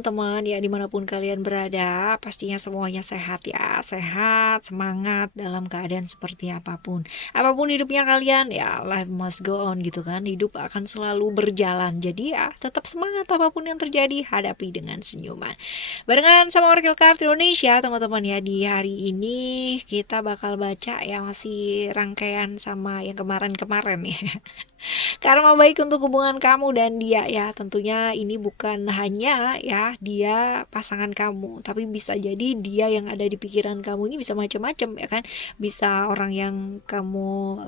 teman-teman ya, dimanapun kalian berada, pastinya semuanya sehat ya, sehat, semangat dalam keadaan seperti apapun. Apapun hidupnya kalian ya, life must go on gitu kan, hidup akan selalu berjalan. Jadi ya tetap semangat apapun yang terjadi, hadapi dengan senyuman. Barengan sama Oracle Card Indonesia teman-teman ya, di hari ini kita bakal baca ya, masih rangkaian sama yang kemarin-kemarin ya. Karma baik untuk hubungan kamu dan dia ya. Tentunya ini bukan hanya ya dia pasangan kamu, tapi bisa jadi dia yang ada di pikiran kamu ini bisa macam-macam ya kan. Bisa orang yang kamu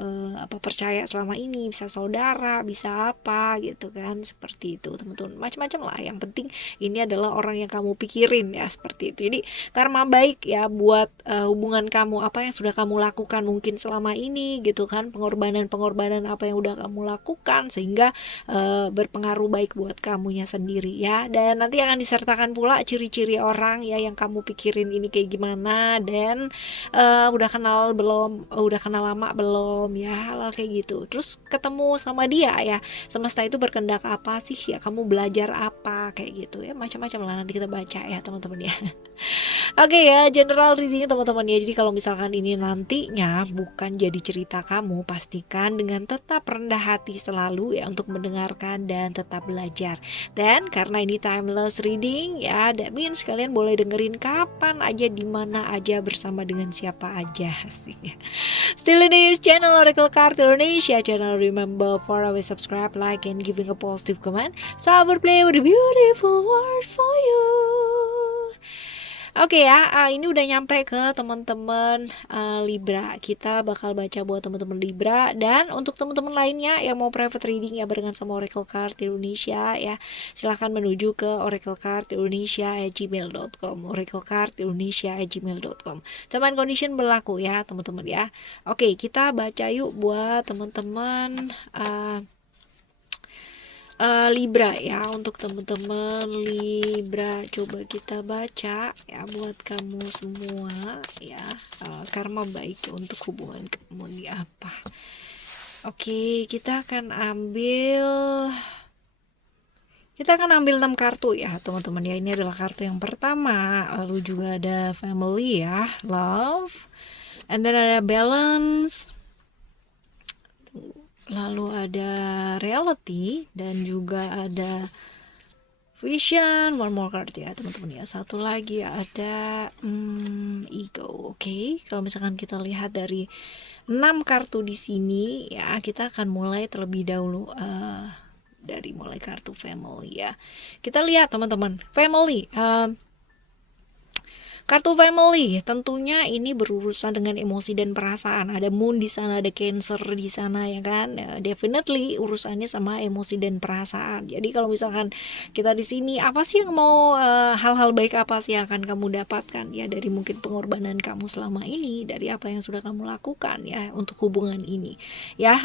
percaya selama ini, bisa saudara, bisa apa gitu kan. Seperti itu teman-teman. Macam-macam lah. Yang penting ini adalah orang yang kamu pikirin ya, seperti itu. Jadi karma baik ya buat hubungan kamu, apa yang sudah kamu lakukan mungkin selama ini gitu kan, pengorbanan-pengorbanan apa yang udah kamu lakukan sehingga berpengaruh baik buat kamunya sendiri ya. Dan nanti akan disertakan pula ciri-ciri orang ya yang kamu pikirin ini kayak gimana, dan udah kenal belum, udah kenal lama belum ya, hal kayak gitu. Terus ketemu sama dia ya, semesta itu berkehendak apa sih ya, kamu belajar apa kayak gitu ya, macam-macam lah nanti kita baca ya teman-teman ya. Oke ya, general reading teman-teman ya. Jadi kalau misalkan ini nantinya bukan jadi cerita kamu, pastikan dengan tetap rendah hati selalu ya untuk mendengarkan dan tetap belajar. Dan karena ini timeless reading ya, that means kalian boleh dengerin kapan aja, di mana aja, bersama dengan siapa aja sih. Still in this channel Oracle Card Indonesia channel. Remember for always subscribe, like, and giving a positive comment. So I will play with a beautiful word for you. Oke ya, ini udah nyampe ke teman-teman Libra. Kita bakal baca buat teman-teman Libra, dan untuk teman-teman lainnya yang mau private reading ya barengan sama Oracle Card Indonesia ya, silahkan menuju ke oraclecardindonesia@gmail.com, oraclecardindonesia@gmail.com. Cuman condition berlaku ya teman-teman ya. Oke, kita baca yuk buat teman-teman Libra ya. Untuk teman-teman Libra, coba kita baca ya buat kamu semua ya, karma baik untuk hubungan kamu ini apa. Oke, kita akan ambil 6 kartu ya teman-teman ya. Ini adalah kartu yang pertama, lalu juga ada family ya, love, and then ada balance, lalu ada reality, dan juga ada vision. One more card ya teman-teman ya, satu lagi ada ego. Oke, kalau misalkan kita lihat dari 6 kartu di sini ya, kita akan mulai terlebih dahulu dari mulai kartu family ya. Kita lihat teman-teman, family. Kartu family tentunya ini berurusan dengan emosi dan perasaan. Ada moon di sana, ada cancer di sana ya kan. Definitely urusannya sama emosi dan perasaan. Jadi kalau misalkan kita di sini, apa sih yang mau hal-hal baik apa sih yang akan kamu dapatkan ya dari mungkin pengorbanan kamu selama ini, dari apa yang sudah kamu lakukan ya untuk hubungan ini. Ya,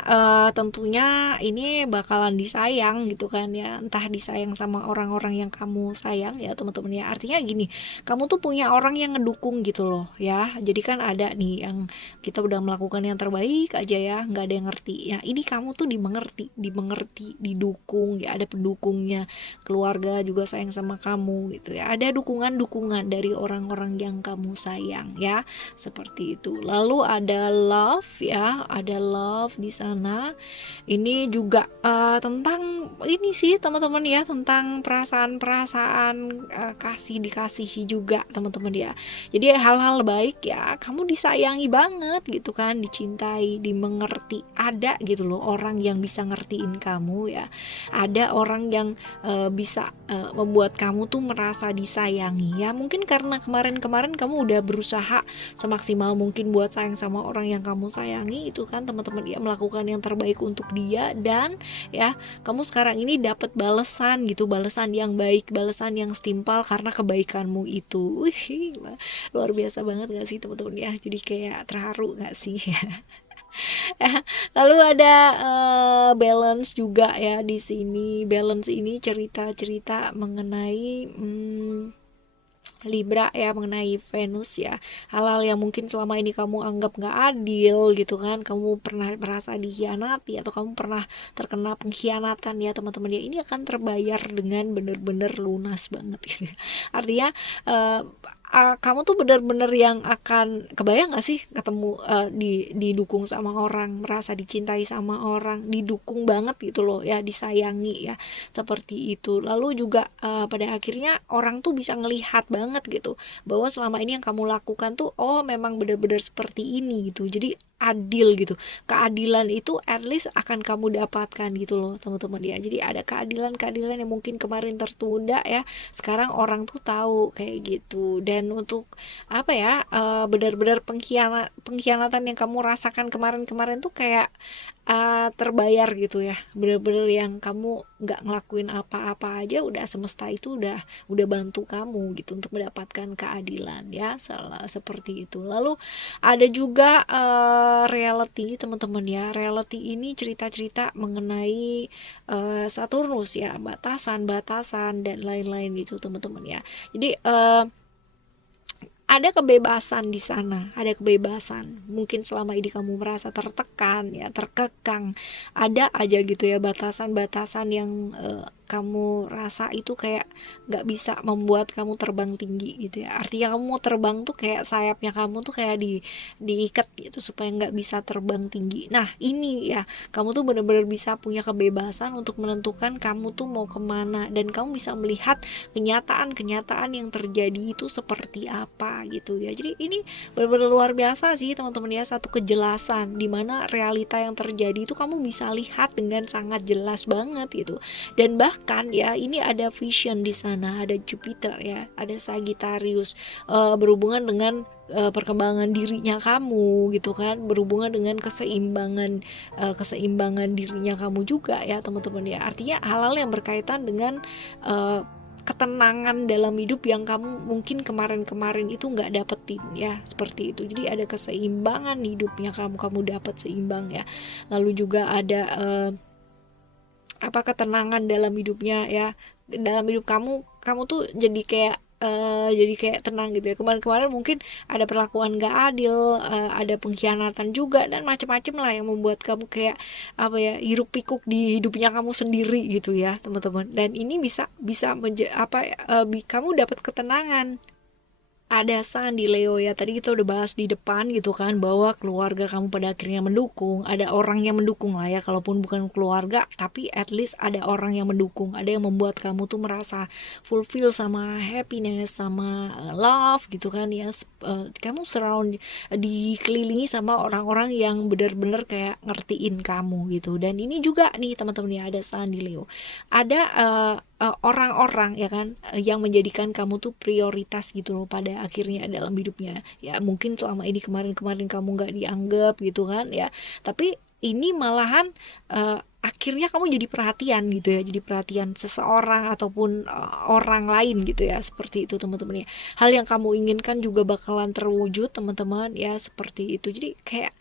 tentunya ini bakalan disayang gitu kan ya. Entah disayang sama orang-orang yang kamu sayang ya teman-teman ya. Artinya gini, kamu tuh punya orang yang ngedukung gitu loh ya. Jadi kan ada nih yang kita udah melakukan yang terbaik aja ya, nggak ada yang ngerti ya. Ini kamu tuh dimengerti, didukung ya, ada pendukungnya. Keluarga juga sayang sama kamu gitu ya. Ada dukungan dari orang-orang yang kamu sayang ya, seperti itu. Lalu ada love ya, ada love di sana. Ini juga tentang ini sih teman-teman ya, tentang perasaan-perasaan kasih dikasihi juga teman-teman ya. Jadi hal-hal baik ya, kamu disayangi banget gitu kan, dicintai, dimengerti. Ada gitu loh orang yang bisa ngertiin kamu ya. Ada orang yang bisa membuat kamu tuh merasa disayangi ya. Mungkin karena kemarin-kemarin kamu udah berusaha semaksimal mungkin buat sayang sama orang yang kamu sayangi itu kan teman-teman ya, melakukan yang terbaik untuk dia, dan ya kamu sekarang ini dapat balasan gitu, balasan yang baik, balasan yang setimpal karena kebaikanmu itu. Wih, luar biasa banget gak sih teman-teman ya. Jadi kayak terharu gak sih ya. Lalu ada balance juga ya di sini. Balance ini cerita-cerita mengenai Libra ya, mengenai Venus ya, hal-hal yang mungkin selama ini kamu anggap gak adil gitu kan, kamu pernah merasa dikhianati atau kamu pernah terkena pengkhianatan ya teman-teman ya, ini akan terbayar dengan bener-bener lunas banget gitu ya. Artinya eh, kamu tuh bener-bener yang akan kebayang gak sih ketemu didukung sama orang, merasa dicintai sama orang, didukung banget gitu loh ya, disayangi ya, seperti itu. Lalu juga pada akhirnya orang tuh bisa ngelihat banget gitu bahwa selama ini yang kamu lakukan tuh oh memang bener-bener seperti ini gitu, jadi adil gitu. Keadilan itu at least akan kamu dapatkan gitu loh teman-teman ya. Jadi ada keadilan-keadilan yang mungkin kemarin tertunda ya, sekarang orang tuh tahu kayak gitu. Dan untuk apa ya, benar-benar pengkhianatan yang kamu rasakan kemarin-kemarin tuh kayak terbayar gitu ya, bener-bener yang kamu nggak ngelakuin apa-apa aja udah semesta itu udah bantu kamu gitu untuk mendapatkan keadilan ya, salah seperti itu. Lalu ada juga reality teman-teman ya, reality ini cerita-cerita mengenai Saturnus ya, batasan-batasan dan lain-lain gitu teman-teman ya. Jadi ada kebebasan di sana, ada kebebasan. Mungkin selama ini kamu merasa tertekan ya, terkekang, ada aja gitu ya batasan-batasan yang kamu rasa itu kayak nggak bisa membuat kamu terbang tinggi gitu ya. Artinya kamu mau terbang tuh kayak sayapnya kamu tuh kayak diikat gitu supaya nggak bisa terbang tinggi. Nah ini ya, kamu tuh bener-bener bisa punya kebebasan untuk menentukan kamu tuh mau kemana, dan kamu bisa melihat kenyataan-kenyataan yang terjadi itu seperti apa gitu ya. Jadi ini benar-benar luar biasa sih teman-teman ya, satu kejelasan dimana realita yang terjadi itu kamu bisa lihat dengan sangat jelas banget gitu. Dan bahkan ya ini ada vision di sana, ada Jupiter ya, ada Sagittarius, berhubungan dengan perkembangan dirinya kamu gitu kan, berhubungan dengan keseimbangan dirinya kamu juga ya teman-teman ya. Artinya hal-hal yang berkaitan dengan ketenangan dalam hidup yang kamu mungkin kemarin-kemarin itu nggak dapetin ya, seperti itu. Jadi ada keseimbangan hidupnya kamu dapat seimbang ya. Lalu juga ada ketenangan dalam hidupnya ya, dalam hidup kamu tuh jadi kayak tenang gitu ya. Kemarin-kemarin mungkin ada perlakuan gak adil, ada pengkhianatan juga dan macam-macam lah yang membuat kamu kayak hiruk pikuk di hidupnya kamu sendiri gitu ya teman-teman. Dan ini bisa kamu dapat ketenangan. Ada Sun di Leo ya, tadi kita udah bahas di depan gitu kan, bahwa keluarga kamu pada akhirnya mendukung, ada orang yang mendukung lah ya, kalaupun bukan keluarga tapi at least ada orang yang mendukung, ada yang membuat kamu tuh merasa fulfill sama happiness, sama love gitu kan ya. Kamu dikelilingi sama orang-orang yang benar-benar kayak ngertiin kamu gitu. Dan ini juga nih teman-teman ya, ada Sun di Leo, ada orang-orang ya kan, yang menjadikan kamu tuh prioritas gitu loh pada akhirnya dalam hidupnya ya. Mungkin selama ini kemarin-kemarin kamu nggak dianggap gitu kan ya, tapi ini malahan akhirnya kamu jadi perhatian gitu ya, jadi perhatian seseorang ataupun orang lain gitu ya, seperti itu teman-teman ya. Hal yang kamu inginkan juga bakalan terwujud teman-teman ya, seperti itu. Jadi kayak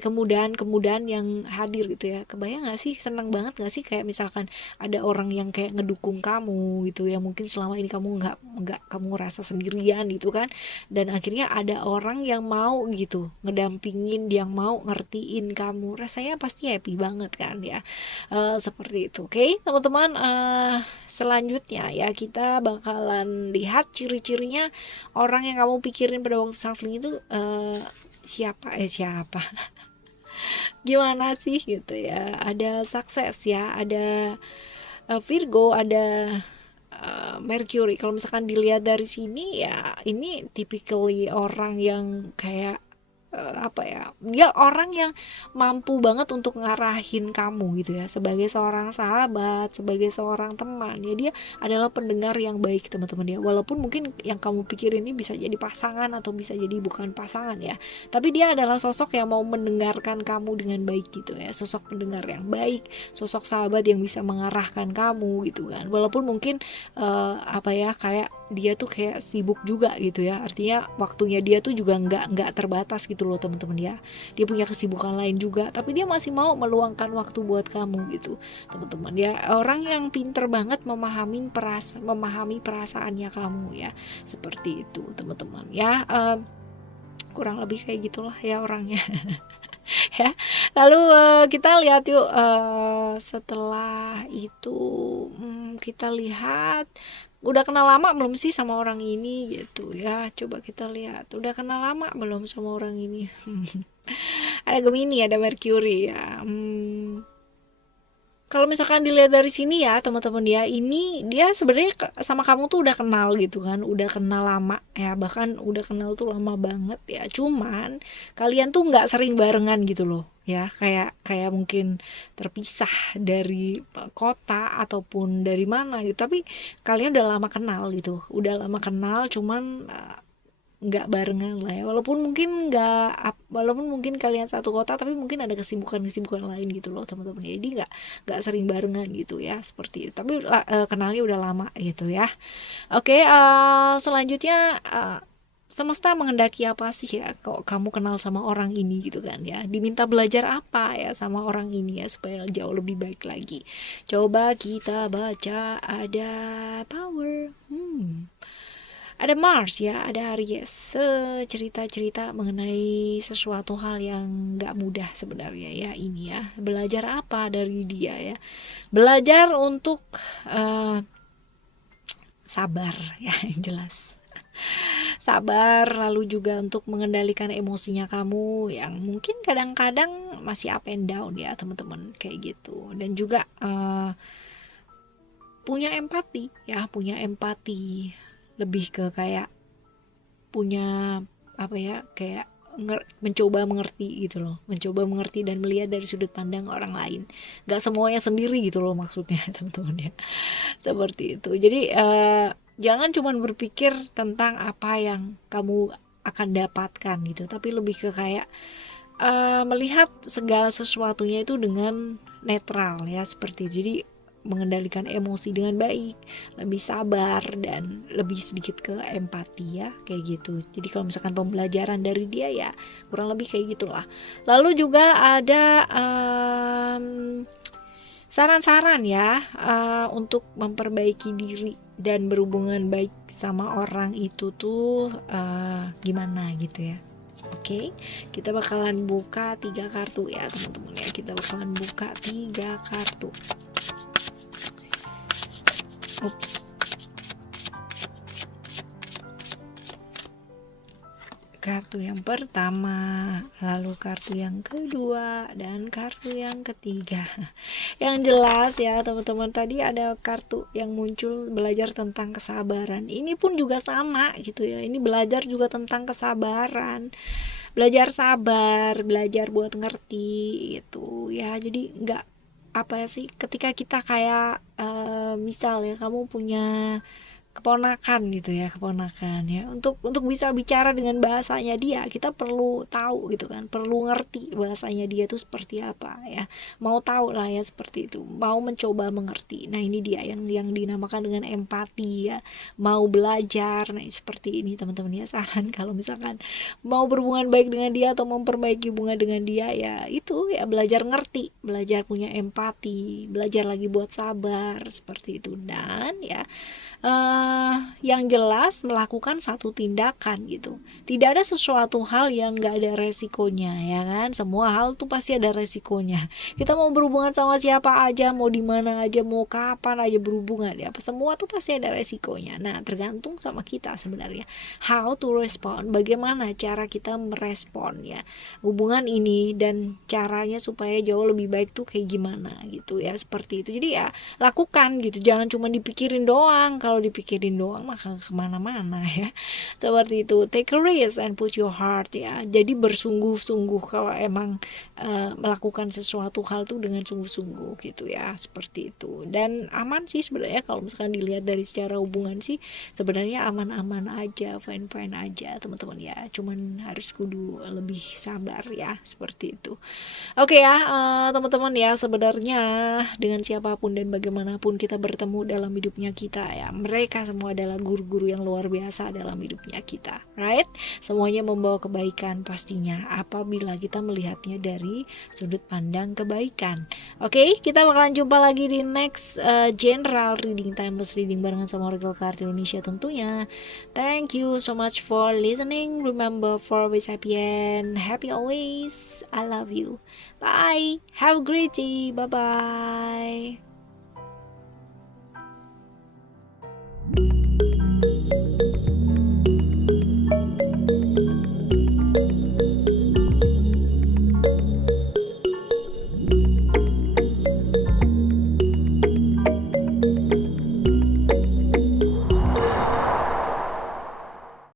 kemudahan yang hadir gitu ya. Kebayang gak sih, senang banget gak sih kayak misalkan ada orang yang kayak ngedukung kamu gitu ya, mungkin selama ini kamu nggak kamu rasa sendirian gitu kan, dan akhirnya ada orang yang mau gitu ngedampingin, yang mau ngertiin kamu, rasanya pasti happy banget kan ya. Seperti itu. Oke, teman-teman, selanjutnya ya kita bakalan lihat ciri-cirinya orang yang kamu pikirin pada waktu traveling itu siapa gimana sih gitu ya. Ada sukses ya, ada Virgo, ada Mercury. Kalau misalkan dilihat dari sini ya, ini typically orang yang kayak dia orang yang mampu banget untuk ngarahin kamu gitu ya, sebagai seorang sahabat, sebagai seorang teman ya. Dia adalah pendengar yang baik teman-teman ya, walaupun mungkin yang kamu pikir ini bisa jadi pasangan atau bisa jadi bukan pasangan ya, tapi dia adalah sosok yang mau mendengarkan kamu dengan baik gitu ya, sosok pendengar yang baik, sosok sahabat yang bisa mengarahkan kamu gitu kan. Walaupun mungkin kayak dia tuh kayak sibuk juga gitu ya, artinya waktunya dia tuh juga nggak terbatas gitu loh teman-teman ya. Dia punya kesibukan lain juga, tapi dia masih mau meluangkan waktu buat kamu gitu teman-teman ya. Orang yang pinter banget memahami perasaannya kamu ya, seperti itu teman-teman ya. Kurang lebih kayak gitulah ya orangnya. Ya. Lalu kita lihat yuk, setelah itu kita lihat udah kenal lama belum sih sama orang ini gitu ya. Coba kita lihat udah kenal lama belum sama orang ini. Ada Gemini, ada Mercury ya. Kalau misalkan dilihat dari sini ya teman-teman ya, ini dia sebenarnya sama kamu tuh udah kenal gitu kan, udah kenal lama ya, bahkan udah kenal tuh lama banget ya. Cuman kalian tuh nggak sering barengan gitu loh ya, kayak kayak mungkin terpisah dari kota ataupun dari mana gitu. Tapi kalian udah lama kenal gitu, udah lama kenal, cuman nggak barengan lah ya, walaupun mungkin kalian satu kota, tapi mungkin ada kesibukan lain gitu loh teman-teman, jadi nggak sering barengan gitu ya, seperti itu, tapi kenalnya udah lama gitu ya. Oke, selanjutnya, semesta menghendaki apa sih ya kok kamu kenal sama orang ini gitu kan ya, diminta belajar apa ya sama orang ini ya supaya jauh lebih baik lagi. Coba kita baca, ada power, ada Mars ya, ada Aries, cerita-cerita mengenai sesuatu hal yang gak mudah sebenarnya ya ini ya. Belajar apa dari dia ya? Belajar untuk sabar ya, yang jelas. Sabar, lalu juga untuk mengendalikan emosinya kamu yang mungkin kadang-kadang masih up and down ya teman-teman, kayak gitu. Dan juga punya empati ya, lebih ke kayak punya apa ya, kayak mencoba mengerti gitu loh, mencoba mengerti dan melihat dari sudut pandang orang lain, gak semuanya sendiri gitu loh maksudnya teman-teman ya, seperti itu. Jadi jangan cuma berpikir tentang apa yang kamu akan dapatkan gitu, tapi lebih ke kayak melihat segala sesuatunya itu dengan netral ya, seperti itu. Jadi mengendalikan emosi dengan baik, lebih sabar, dan lebih sedikit ke empati ya, kayak gitu. Jadi kalau misalkan pembelajaran dari dia ya kurang lebih kayak gitulah. Lalu juga ada saran-saran ya untuk memperbaiki diri dan berhubungan baik sama orang itu tuh gimana gitu ya. Oke, kita bakalan buka 3 kartu ya teman-teman ya. Kita bakalan buka 3 kartu. Ups. Kartu yang pertama, lalu kartu yang kedua, dan kartu yang ketiga. Yang jelas ya teman-teman, tadi ada kartu yang muncul belajar tentang kesabaran. Ini pun juga sama gitu ya. Ini belajar juga tentang kesabaran. Belajar sabar, belajar buat ngerti gitu ya. Jadi nggak apa sih, ketika kita kayak misal ya kamu punya keponakan gitu ya, untuk bisa bicara dengan bahasanya dia, kita perlu tahu gitu kan, perlu ngerti bahasanya dia tuh seperti apa ya, mau tahu lah ya, seperti itu, mau mencoba mengerti. Nah ini dia yang dinamakan dengan empati ya, mau belajar. Nah seperti ini teman-teman ya, saran kalau misalkan mau berhubungan baik dengan dia atau memperbaiki hubungan dengan dia ya, itu ya belajar ngerti, belajar punya empati, belajar lagi buat sabar, seperti itu. Dan ya yang jelas melakukan satu tindakan gitu. Tidak ada sesuatu hal yang gak ada resikonya ya kan. Semua hal tuh pasti ada resikonya. Kita mau berhubungan sama siapa aja, mau di mana aja, mau kapan aja berhubungan ya, semua tuh pasti ada resikonya. Nah tergantung sama kita sebenarnya, how to respond, bagaimana cara kita merespon ya hubungan ini, dan caranya supaya jauh lebih baik tuh kayak gimana gitu ya, seperti itu. Jadi ya lakukan gitu, jangan cuma dipikirin doang. Kalau dipikirin doang maka kemana-mana ya, seperti itu. Take a risk and put your heart ya, jadi bersungguh-sungguh kalau emang melakukan sesuatu hal tuh dengan sungguh-sungguh gitu ya, seperti itu. Dan aman sih sebenarnya kalau misalkan dilihat dari secara hubungan sih, sebenarnya aman-aman aja, fine-fine aja teman-teman ya, cuman harus kudu lebih sabar ya, seperti itu. Oke ya teman-teman ya, sebenarnya dengan siapapun dan bagaimanapun kita bertemu dalam hidupnya kita ya, mereka semua adalah guru-guru yang luar biasa dalam hidupnya kita, right? Semuanya membawa kebaikan pastinya apabila kita melihatnya dari sudut pandang kebaikan. Oke, kita bakalan jumpa lagi di next general reading, timeless reading barengan sama Oracle Card Indonesia tentunya. Thank you so much for listening. Remember, for always happy and happy always. I love you. Bye. Have a great day. Bye bye.